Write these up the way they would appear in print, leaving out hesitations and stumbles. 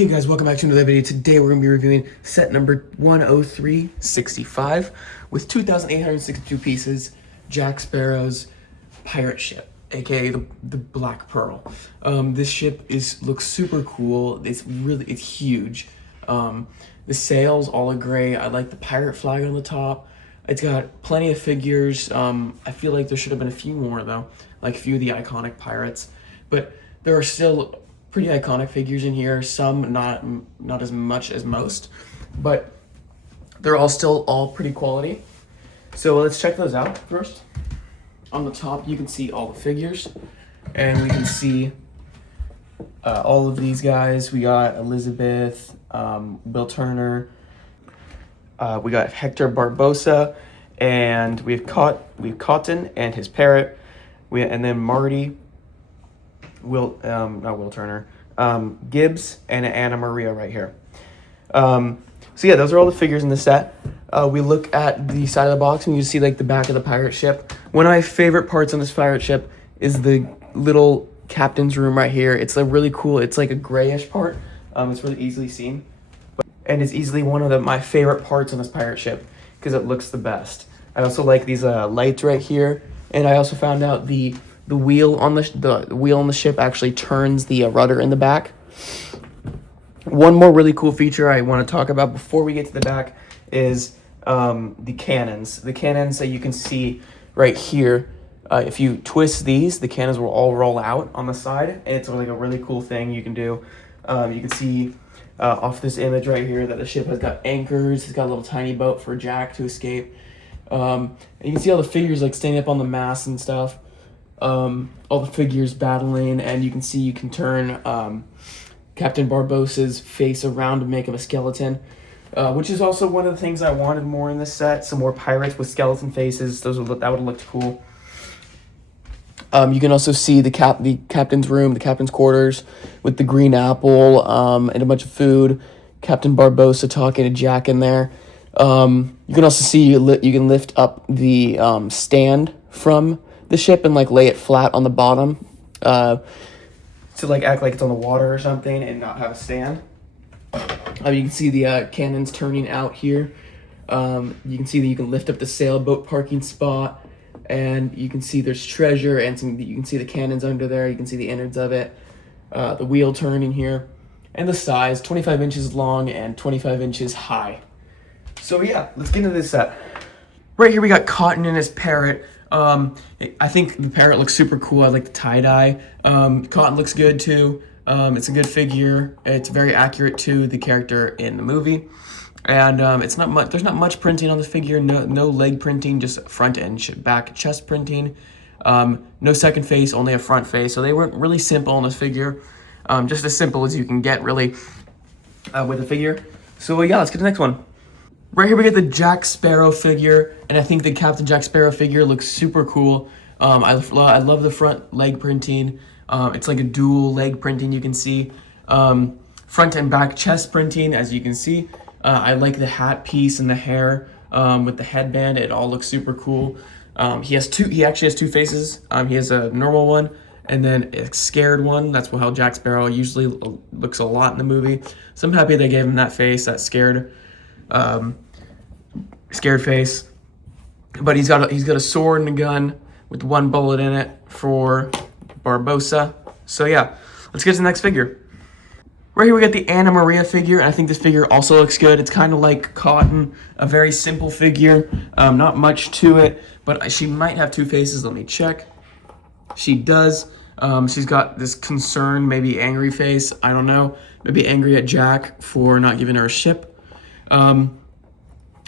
Hey guys, welcome back to another video. Today we're going to be reviewing set number 10365 with 2,862 pieces, Jack Sparrow's pirate ship, aka the Black Pearl. This ship looks super cool. It's huge. The sails all are gray. I like the pirate flag on the top. It's got plenty of figures. I feel like there should have been a few more though, like a few of the iconic pirates, but there are still pretty iconic figures in here, some not as much as most, but they're all pretty quality. So let's check those out first. On the top you can see all the figures, and we can see all of these guys. We got Elizabeth, Bill Turner, we got Hector Barbosa, and we've Cotton and his parrot, and then Marty, not Will Turner, Gibbs, and Anna Maria right here. So yeah, those are all the figures in the set. We look at the side of the box and you see like the back of the pirate ship. One of my favorite parts on this pirate ship is the little captain's room right here. It's a really cool, it's like a grayish part. It's really easily seen. And it's easily one of my favorite parts on this pirate ship because it looks the best. I also like these lights right here. And I also found out the wheel on the ship actually turns the rudder in the back. One more really cool feature I want to talk about before we get to the back is the cannons. The cannons that you can see right here. If you twist these, the cannons will all roll out on the side, and it's like a really cool thing you can do. You can see off this image right here that the ship has got anchors. It's got a little tiny boat for Jack to escape. And you can see all the figures like standing up on the mast and stuff. All the figures battling, and you can see you can turn Captain Barbossa's face around to make him a skeleton, which is also one of the things I wanted more in this set. Some more pirates with skeleton faces. That would have looked cool. You can also see the captain's room, the captain's quarters, with the green apple and a bunch of food. Captain Barbossa talking to Jack in there. You can also see you can lift up the stand from the ship and like lay it flat on the bottom to like act like it's on the water or something and not have a stand. You can see the cannons turning out here. You can see that you can lift up the sailboat parking spot, and you can see there's treasure, and you can see the cannons under there. You can see the innards of it, the wheel turning here, and the size, 25 inches long and 25 inches high. So yeah, let's get into this set. Right here we got Cotton and his parrot. I think the parrot looks super cool. I like the tie-dye. Cotton looks good too. It's a good figure. It's very accurate to the character in the movie. And it's not much. There's not much printing on this figure. No leg printing, just front and back chest printing. No second face, only a front face. So they were really simple on this figure. Just as simple as you can get really with a figure. So yeah, let's get to the next one. Right here we get the Jack Sparrow figure, and I think the Captain Jack Sparrow figure looks super cool. I love the front leg printing. It's like a dual leg printing you can see. Front and back chest printing, as you can see. I like the hat piece and the hair with the headband. It all looks super cool. He actually has two faces. He has a normal one and then a scared one. That's how Jack Sparrow usually looks a lot in the movie. So I'm happy they gave him that face, that scared face. But he's got a sword and a gun with one bullet in it for Barbossa. So yeah, let's get to the next figure. Right here we got the Anna Maria figure, and I think this figure also looks good. It's kind of like Cotton, a very simple figure, not much to it, but she might have two faces. Let me check. She does. She's got this concerned, maybe angry face. I don't know. Maybe angry at Jack for not giving her a ship.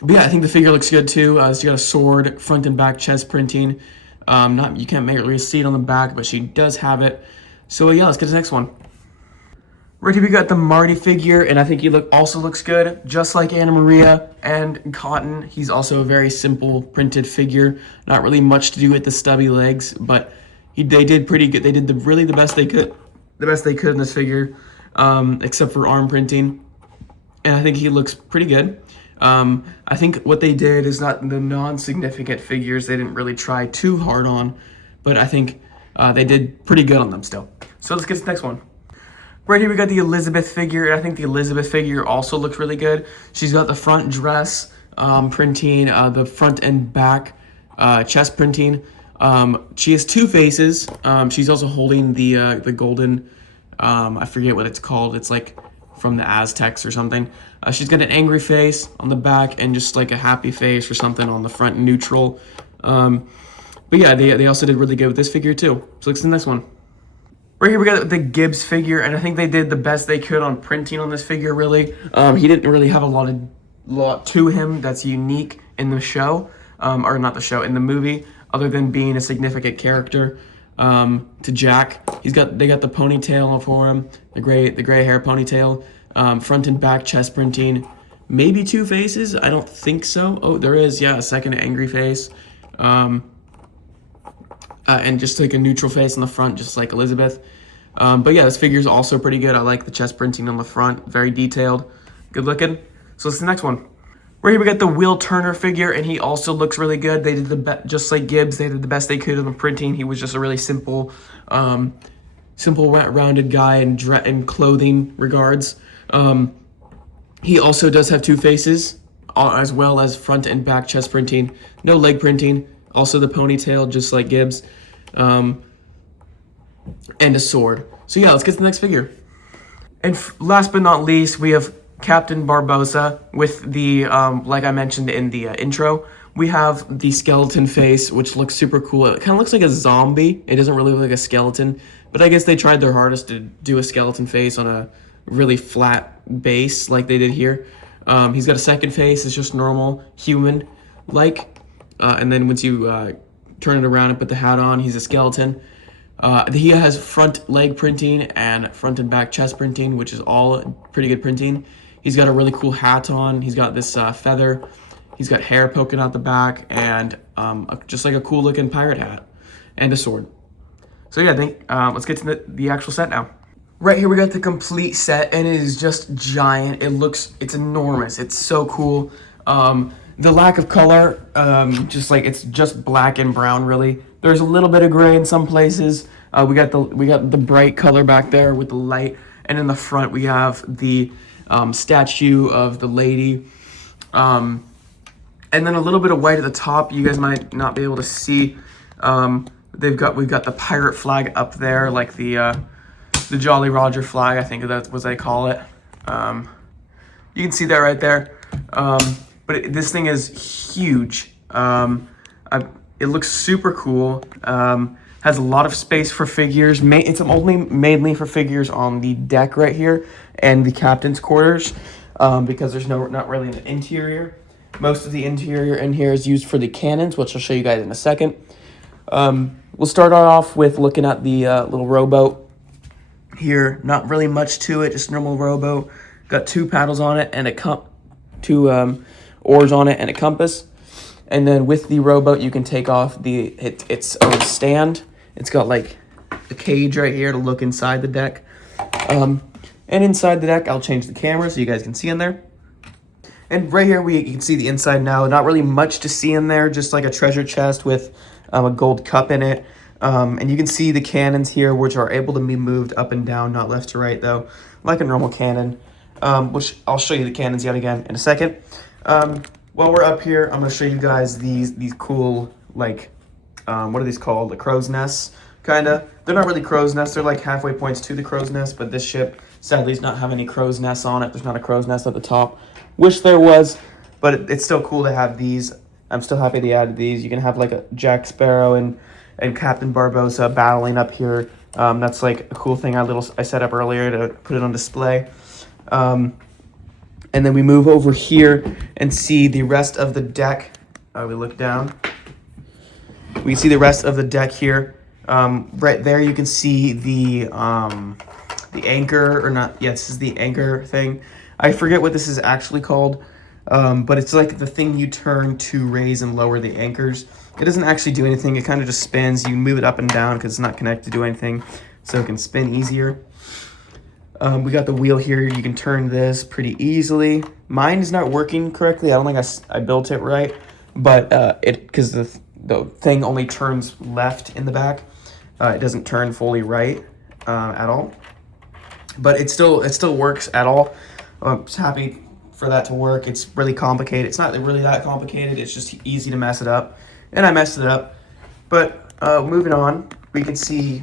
But yeah, I think the figure looks good too. She's got a sword, front and back chest printing. You can't really see it on the back, but she does have it. So yeah, let's get to the next one. Right here we got the Marty figure, and I think he also looks good, just like Anna Maria and Cotton. He's also a very simple printed figure. Not really much to do with the stubby legs, but they did pretty good. They did the best they could in this figure, except for arm printing. And I think he looks pretty good. I think what they did is not the non-significant figures. They didn't really try too hard on, but I think they did pretty good on them still. So let's get to the next one. Right here we got the Elizabeth figure, and I think the Elizabeth figure also looks really good. She's got the front dress printing, the front and back chest printing. She has two faces. She's also holding the golden, I forget what it's called. It's like from the Aztecs or something. She's got an angry face on the back and just like a happy face or something on the front, neutral. But yeah, they also did really good with this figure too. So let's see the next one. Right here we got the Gibbs figure, and I think they did the best they could on printing on this figure, really. He didn't really have a lot to him that's unique in the show, or not the show, in the movie, other than being a significant character to Jack. They got the ponytail for him, the gray hair ponytail, front and back chest printing, maybe two faces. I don't think so. Oh, there is, yeah, a second angry face. And just like a neutral face on the front, just like Elizabeth. But yeah, this figure is also pretty good. I like the chest printing on the front, very detailed, good looking. So it's the next one. Right here we got the Will Turner figure, and he also looks really good. They did just like Gibbs, they did the best they could on the printing. He was just a really simple, rounded guy in clothing regards. He also does have two faces, as well as front and back chest printing, no leg printing. Also the ponytail, just like Gibbs, and a sword. So yeah, let's get to the next figure. And last but not least, we have Captain Barbosa with the, like I mentioned in the intro, we have the skeleton face, which looks super cool. It kind of looks like a zombie. It doesn't really look like a skeleton, but I guess they tried their hardest to do a skeleton face on a really flat base like they did here. He's got a second face. It's just normal, human-like. And then once you turn it around and put the hat on, he's a skeleton. He has front leg printing and front and back chest printing, which is all pretty good printing. He's got a really cool hat on. He's got this feather. He's got hair poking out the back and just like a cool looking pirate hat and a sword. So yeah, I think let's get to the actual set now. Right here we got the complete set, and it is just giant. It's enormous. It's so cool. The lack of color, just like it's just black and brown really. There's a little bit of gray in some places. We got the bright color back there with the light, and in the front we have the statue of the lady, and then a little bit of white at the top. You guys might not be able to see. We've got the pirate flag up there, like the Jolly Roger flag. I think that's what they call it. You can see that right there. But this thing is huge. It looks super cool. Has a lot of space for figures. It's mainly for figures on the deck right here and the captain's quarters, because there's not really an interior. Most of the interior in here is used for the cannons, which I'll show you guys in a second. We'll start off with looking at the little rowboat here. Not really much to it, just normal rowboat. Got two paddles on it and two oars on it and a compass. And then with the rowboat, you can take off its own stand. It's got like a cage right here to look inside the deck. And inside the deck, I'll change the camera so you guys can see in there. And right here, you can see the inside now. Not really much to see in there, just like a treasure chest with a gold cup in it. And you can see the cannons here, which are able to be moved up and down, not left to right though, like a normal cannon. Which I'll show you the cannons yet again in a second. While we're up here, I'm going to show you guys these cool, like, what are these called? The crow's nests, kind of. They're not really crow's nests. They're like halfway points to the crow's nest, but this ship, sadly, does not have any crow's nests on it. There's not a crow's nest at the top. Wish there was, but it's still cool to have these. I'm still happy they added these. You can have, like, a Jack Sparrow and Captain Barbosa battling up here. That's, like, a cool thing I set up earlier to put it on display. And then we move over here and see the rest of the deck. We look down. We see the rest of the deck here. Right there you can see the anchor, or not, yeah, this is the anchor thing. I forget what this is actually called, but it's like the thing you turn to raise and lower the anchors. It doesn't actually do anything. It kind of just spins. You can move it up and down because it's not connected to anything, so it can spin easier. We got the wheel here. You can turn this pretty easily. Mine is not working correctly. I don't think I built it right, but because the thing only turns left in the back. It doesn't turn fully right at all. but it still works at all. I'm just happy for that to work. It's really complicated. It's not really that complicated. It's just easy to mess it up, and I messed it up. But moving on, we can see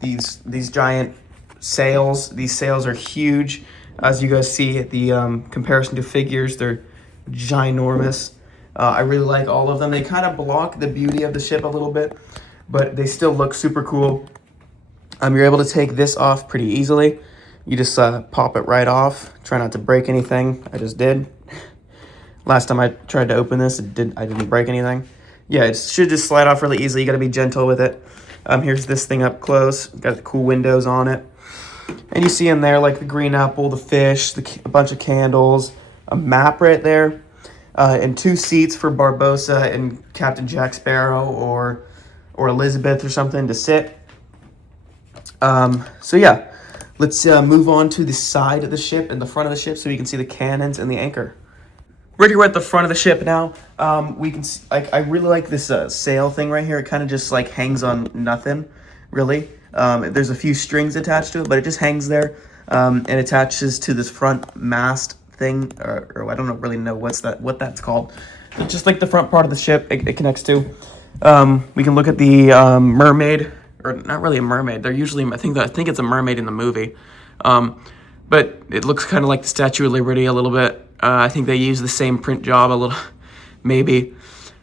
these giant sails. These sails are huge, as you guys see. The comparison to figures, they're ginormous. I really like all of them. They kind of block the beauty of the ship a little bit, but they still look super cool. You're able to take this off pretty easily. You just pop it right off. Try not to break anything. I just did. Last time I tried to open this, I didn't break anything. Yeah, it should just slide off really easily. You got to be gentle with it. Here's this thing up close. Got the cool windows on it. And you see in there like the green apple, the fish, a bunch of candles, a map right there, and 2 seats for Barbossa and Captain Jack Sparrow or Elizabeth or something to sit. So yeah, let's move on to the side of the ship and the front of the ship so you can see the cannons and the anchor. Right here, we're at the front of the ship now. We can see, I really like this sail thing right here. It kind of just like hangs on nothing, really. There's a few strings attached to it, but it just hangs there and attaches to this front mast thing, or I don't really know what that's called. It's just like the front part of the ship. It connects to. We can look at the mermaid, or not really a mermaid. They're usually I think it's a mermaid in the movie, but it looks kind of like the Statue of Liberty a little bit. I think they use the same print job a little, maybe,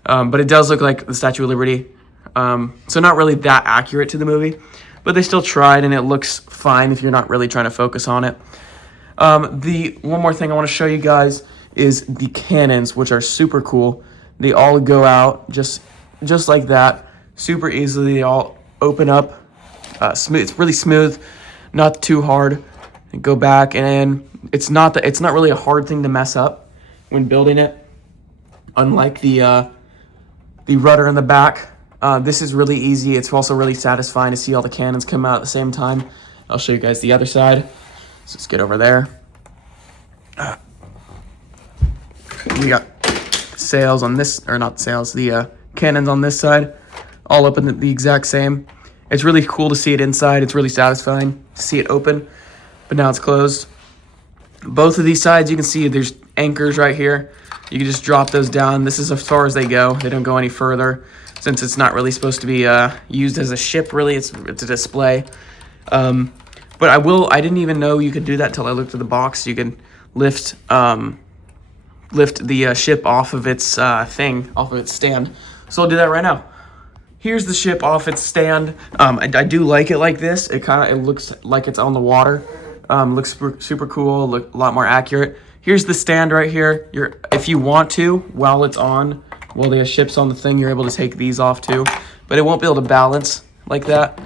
but it does look like the Statue of Liberty. So not really that accurate to the movie, but they still tried, and it looks fine if you're not really trying to focus on it. The one more thing I want to show you guys is the cannons, which are super cool. They all go out just like that, super easily. They all open up, smooth. It's really smooth, not too hard. And go back, and it's not really a hard thing to mess up when building it. Unlike the rudder in the back, this is really easy. It's also really satisfying to see all the cannons come out at the same time. I'll show you guys the other side. So let's get over there. We got sails on this, or not sails, the cannons on this side, all open the exact same. It's really cool to see it inside. It's really satisfying to see it open, but now it's closed. Both of these sides, you can see there's anchors right here. You can just drop those down. This is as far as they go. They don't go any further, since it's not really supposed to be used as a ship, really. It's a display. But I didn't even know you could do that until I looked at the box. You can lift the ship off of its stand. So I'll do that right now. Here's the ship off its stand. I do like it like this. It looks like it's on the water. Looks super cool, look a lot more accurate. Here's the stand right here. If you want to, while the ship's on the thing, you're able to take these off too, but it won't be able to balance like that.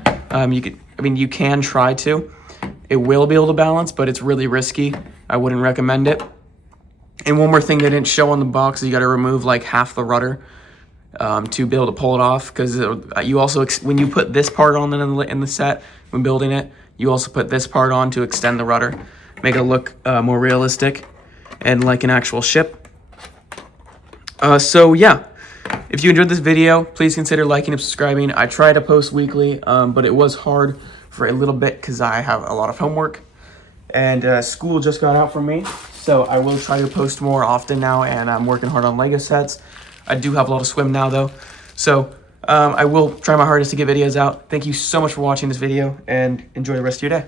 You can try to. It will be able to balance, but it's really risky. I wouldn't recommend it. And one more thing they didn't show on the box is you got to remove like half the rudder to be able to pull it off, because you also, when you put this part on in the set when building it, you also put this part on to extend the rudder, make it look more realistic and like an actual ship. So yeah, if you enjoyed this video, please consider liking and subscribing. I try to post weekly, but it was hard for a little bit because I have a lot of homework, and school just got out for me. So I will try to post more often now, and I'm working hard on Lego sets. I do have a lot of swim now though. So I will try my hardest to get videos out. Thank you so much for watching this video, and enjoy the rest of your day.